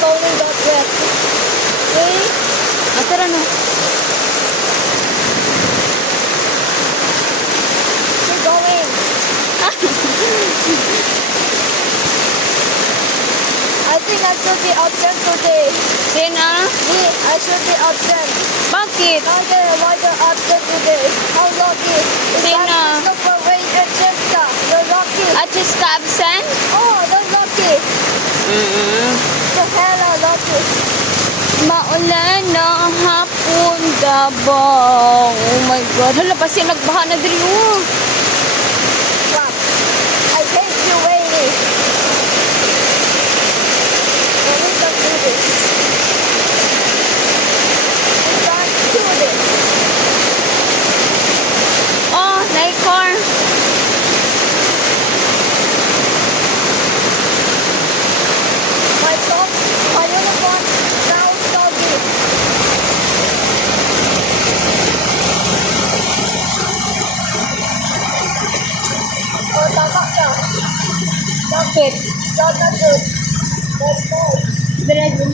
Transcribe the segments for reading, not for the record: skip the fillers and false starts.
totally got wet. See? Tara na. Keep going. I think I should be absent today. Then, Me, I should be absent. bakit? Why the absent today? How lucky. It's Sino? not for Wayne and Jessica. You're lucky. At just absent? Oh, they're lucky. The hell are lucky. Maulan na hapon Davao. Oh my God. Hala, pa siya nagbaha na diri. Oh. Wow. I hate you, Wayne. No, we can't do this. We can't do this. Oh, car. My socks, my uniform, now soggy. Oh, tama ka. Bakit? Not that good. That's bad. Diretso.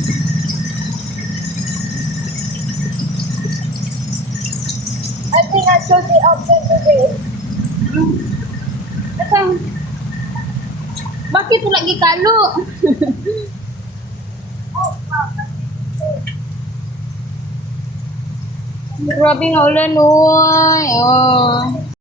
I think I should be absent today. Ito. Bakit lagi kalo? Oh, wow. Grabe nga ulan, oy. Oh.